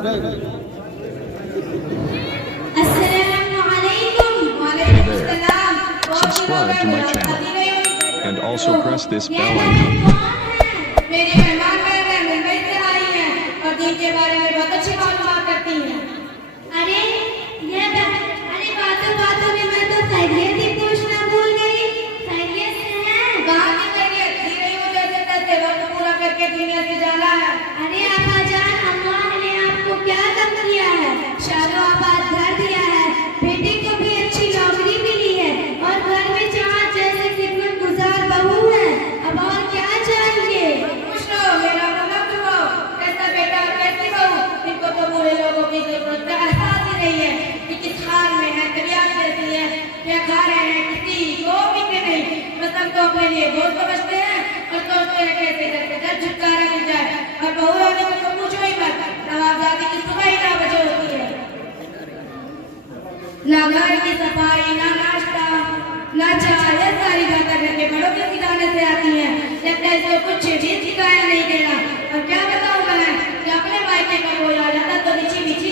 Subscribe to my channel and also press this bell icon. मेरे मेहमान मुंबई से आई हैं और दिन के बारे में बहुत अच्छी मालूमात करती हैं। अरे बातों बातों में मैं तो खैरियत ही पूछना भूल गई। खैरियत से हैं? कहाँ की खैरियत? जी रही हूँ जैसे तैसे वक्त पूरा करके दुनिया से जाना है। अरे आपा जान, अल्लाह ने आपको क्या कम किया है? शादो आबाद घर दिया है, बेटे को भी अच्छी नौकरी मिली है और घर में चार जैसे खिदमत गुजार बहू है। अब और क्या चाहिए? खुश रहो, मेरा मत हो। कैसा बेटा और कैसी बहू, इनको तो बूढ़े लोगों की जरूरत का एहसास ही नहीं है कि किस हाल में है, तबीयत कैसी है, क्या खा रहे हैं, किसी को फिक्र नहीं। बस हम तो अपने लिए बहुत समझते हैं और सोचते हैं कैसे करके घर छुटकारा मिल जाए। और बहू वाले को तो पूछो ही मत, नवाबजादी की सुबह ही 9 बजे होती है। ना घर की सफाई, ना नाश्ता, ना चाय, ये सारी बातें घर के बड़ों के सिखाने से आती हैं। लगता है इसको कुछ भी सिखाया नहीं देना। और क्या बताऊं मैं कि अपने मायके का कोई आ जाता तो बिछी बिछी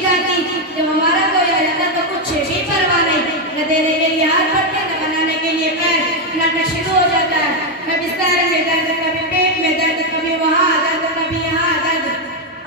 जाती। जब हमारा कोई आ जाता तो कुछ भी परवाह नहीं, न देने के लिए हाथ बढ़ते, न बनाने के लिए पैर। नाटक शुरू हो जाता है, कभी सर में दर्द, कभी पेट में दर्द, कभी वहाँ दर्द, कभी यहाँ दर्द।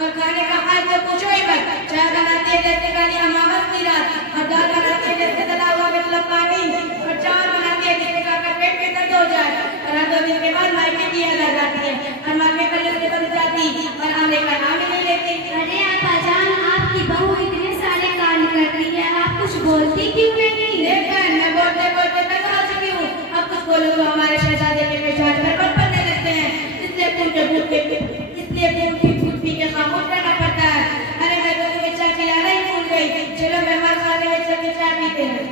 और खाने का हाल तो पूछो ही मत। चाय बनाती है जैसे काली अमावस की रात, और दाल बनाती है जैसे तला हुआ मतलब पानी, और चावल बनाती है जिससे खाकर पेट में दर्द हो जाए। और 2 दिन के बाद मायके की याद आ जाती है और मायके पर से बन जाती और आने का नाम ही नहीं लेती। अरे आपा जान, आपकी बहू इतने सारे काम करती है, आप कुछ बोलती क्यों नहीं? देखा है, मैं बोलते बोलते तक आ चुकी हूँ। अब कुछ बोलो तो हमारे शहजादे के पेशाब पर पड़ने लगते हैं, इसलिए फूट पी के खामोश रहना पड़ता है। अरे मैं तो तुम्हें चाय पिलाना ही भूल गई। चलो मेहमान खाने में चल के चाय पीते हैं।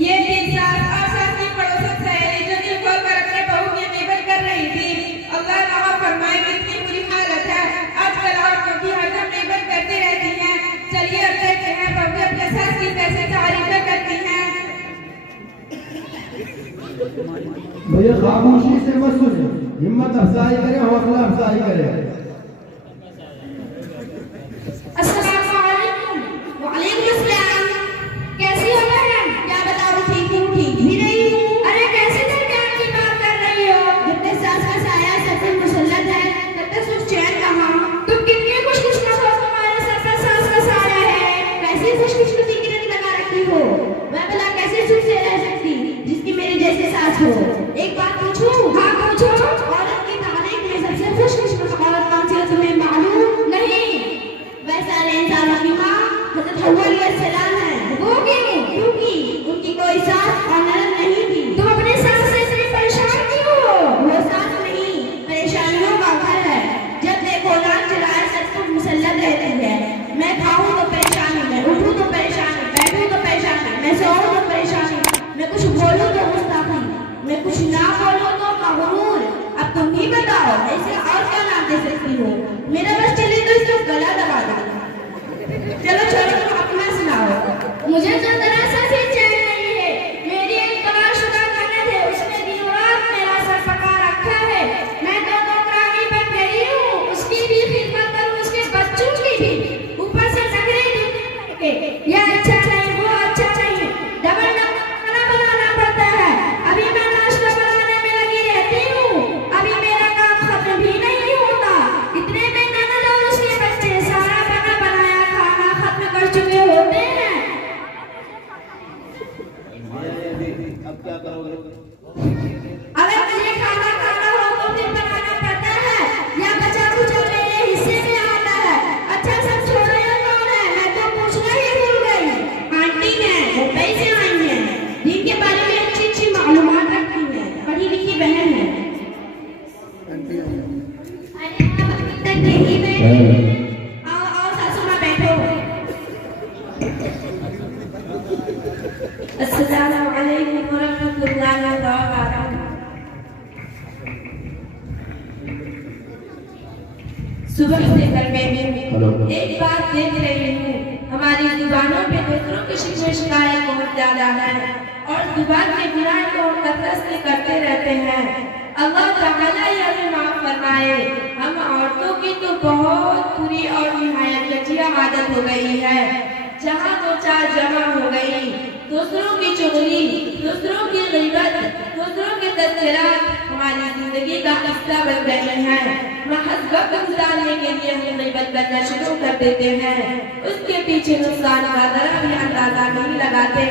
ये दिन साथ और साथ की पड़ोसन सहेली जो दिल खोल कर अपने बहू की गिबत कर रही थी। अल्लाह माफ फरमाए कितनी बुरी हालत है आजकल, औरतों की हरदम गिबत करती रहती हैं। चलिए अब देखते हैं बहू अपने सास की कैसे तारीफें करती हैं। भैया खामोशी से मत सुने, हिम्मत अफजाई करे, हौसला अफजाई करे। वालेकुम अस्सलाम। कैसी हो बहन? क्या बताऊं, ठीक हूँ, ठीक भी नहीं हूँ। अरे कैसे करके आपकी बात कर रही हो? जब तक सास का साया सर पर मुसल्लत है तब तक सुख चैन कहाँ? तुम कितनी खुशकिस्मत हो, तुम्हारे सर पर सास का साया है। कैसी खुशकिस्मती की रंग लगा रखी हो? मैं भला कैसे सुख से रह सकती जिसकी मेरे जैसे सास हो? एक बात पूछूं? हाँ पूछो। औरत की तारीफ में सबसे खुशकिस्मत औरत कौन सी है तुम्हें मालूम? नहीं। वह सारे इंसानों की माँ हज़रत हव्वा अलैहिस्सलाम है। वो क्यों? क्योंकि उनकी कोई सास और ननद नहीं थी। तुम अपने सास से इतनी परेशान क्यों हो? वो सास नहीं, परेशानियों का घर है। जब देखो नाक चलाए सब कुछ मुसल्लत रहती है। मैं खाऊं तो परेशानी, मैं उठूं तो परेशानी, बैठूं तो परेशानी, मैं सोऊं तो परेशानी, मैं कुछ बोलूं तो गुस्ताखी, मैं कुछ ना बोलूं तो मगरूर। अब तुम ही बताओ ऐसे और क्या नाम दे सकती हो? मेरा बस चले तो इसका गला दबा दो। चलो छोड़ो, तुम अपना सुनाओ। मुझे तो जरा सा भी चैन नहीं है। मेरी एक तलाशुदा ननद है, उसने दिन रात मेरा सर पका रखा है। मैं तो नौकरानी बन गई हूँ, उसकी भी खिदमत करूँ, उसके बच्चों की भी, ऊपर से नखरे करके ये अच्छा नहीं, वो अच्छा नहीं, डबल खाना बनाना पड़ता है। अभी मैं नाश्ता बनाने में लगी रहती हूँ, अभी मेरा काम खत्म भी नहीं होता। इतने में ननद और उसके बच्चे सारा बना बनाया खाना खत्म कर चुके होते हैं। अब क्या करोगे? अगर मुझे खाना खाना हो तो फिर बनाना पड़ता है या बचा कुचा मेरे हिस्से में आता है। अच्छा सब छोड़ो, ये कौन है? मैं तो पूछना ही भूल गई। आंटी हैं, मुंबई से आई हैं, दिन के बारे में अच्छी अच्छी मालूमात रखती हैं, पढ़ी लिखी बहन है। अरे आप अभी तक नहीं बैठी? आओ सासू माँ बैठो। अस्सलाम वालेकुम वरहमतुल्लाहि वबरकातुहू। सुबह से घर में एक बात देख रही हूँ, हमारी जुबानों पे दूसरों की शिकायत बहुत ज्यादा है और जुबान के गुनाह को हम कसरत से करते रहते हैं। अल्लाह ताला यह माफ फरमाए। हम औरतों की तो बहुत बुरी और निहायत घटिया आदत हो गई है, जहाँ दो चार जमा हो गई, दूसरों की चुगली, दूसरों की ग़ीबत, दूसरों के तज़किरात हमारी जिंदगी का हिस्सा बन गई है। महज वक्त गुजारने के लिए हम ग़ीबत करना शुरू कर देते हैं, उसके पीछे नुकसान का जरा भी अंदाजा नहीं लगाते।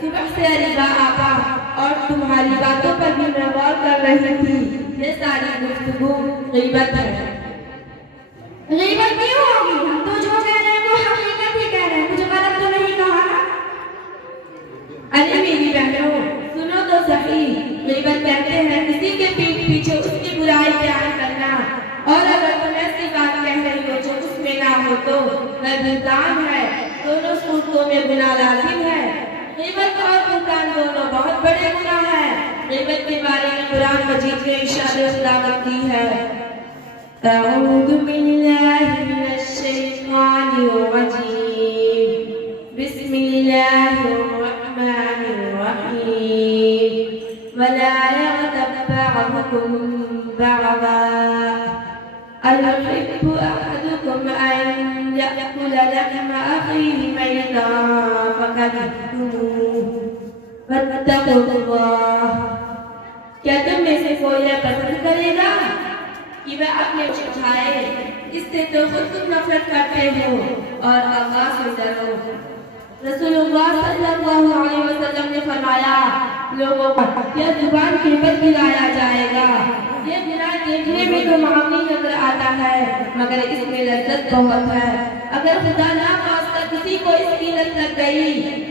सुबह से रिबा आपा और तुम्हारी बातों पर भी मैं गौर कर रही थी। ये सारी गुफ्तगू ग़ीबत है। ग़ीबत क्यों होगी? हम तो जो कह रहे हैं वो हकीकत ही कह रहे हैं, कुछ गलत तो नहीं कहा ना। अरे मेरी बहनों, सुनो तो सही। ग़ीबत कहते हैं किसी के पीठ पीछे उसकी बुराई बयान करना, और अगर तुम ऐसी बात कह रही हो जो उसमें ना हो तो वह बुहतान है। दोनों सूरतों में गुनाह लाजिम है। ग़ीबत और बुहतान दोनों बहुत बड़े गुनाह हैं। ग़ीबत के बारे में कुरान मजीद में इरशाद खुदावंद की है, अऊज़ु बिल्लाहि मिनश शैतानिर रजीम, बिस्मिल्लाहिर रहमानिर रहीम, वला यग़तब बअदुकुम बअदा, अयुहिब्बु अहदुकुम अन यअकुल लहमा अखीहि मैतन फकरिhtumuह वत्तक़ुल्लाह। क्या तुम में से कोई यह पसंद करेगा कि वह अपने खाए? इससे तो खुद तुम नफरत करते हो और अल्लाह से डरो। रसूलुल्लाह सल्लल्लाहु अलैहि वसल्लम ने फरमाया, लोगों को यह जुबान के पर गिराया जाएगा। ये गुनाह देखने में तो मामूली नजर आता है, मगर इसमें लज्जत बहुत है। अगर खुदा ना खास्ता किसी को इसकी लत लग गई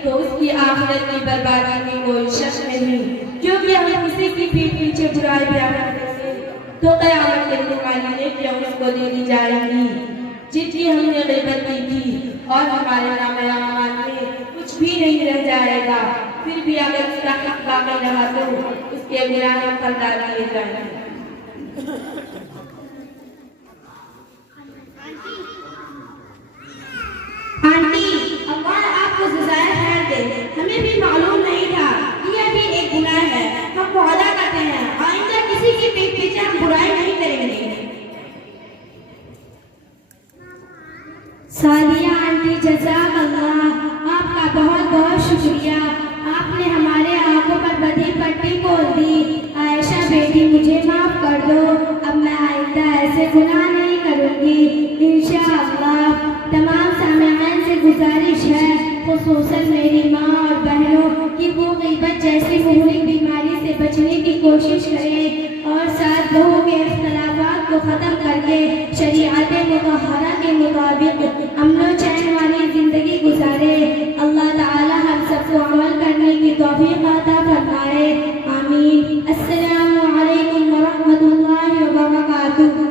तो उसकी आखिरत की बर्बादी में कोई शक नहीं, क्योंकि हम किसी की पीठ पीछे बुराई बयान करेंगे तो क़यामत के दिन हमारी नेकियां उसको दे दी जाएंगी जिनकी हमने ग़ीबत की थी, और हमारे नाम-ए-आमाल में कुछ भी नहीं रह जाएगा। फिर भी अगर उसका हक बाकी रहा तो उसके गुनाह हम पर डाल दिए जाएंगे। आंटी, अल्लाह आपको जज़ाए खैर दे। हमें भी मालूम नहीं था कि यह भी एक गुनाह है। हम वादा करते हैं आइंदा किसी की पीठ पीछे हम बुराई नहीं करेंगे। सादिया आंटी, जज़ाकल्लाह, आपका बहुत बहुत शुक्रिया। आपने हमारे आंखों पर बधी पट्टी खोल दी। आयशा बेटी, मुझे माफ कर दो। अब मैं आइंदा ऐसे गुनाह नहीं करूंगी इंशाअल्लाह। तमाम सामईन से गुजारिश है, खुसूसन मेरी माँ और बहनों, कि वो ग़ीबत जैसी मुहलिक बीमारी से बचने की कोशिश करें और साथ लोगों के इख्तिलाफात को ख़त्म करके शरीअत मुतहरा के मुताबिक अमन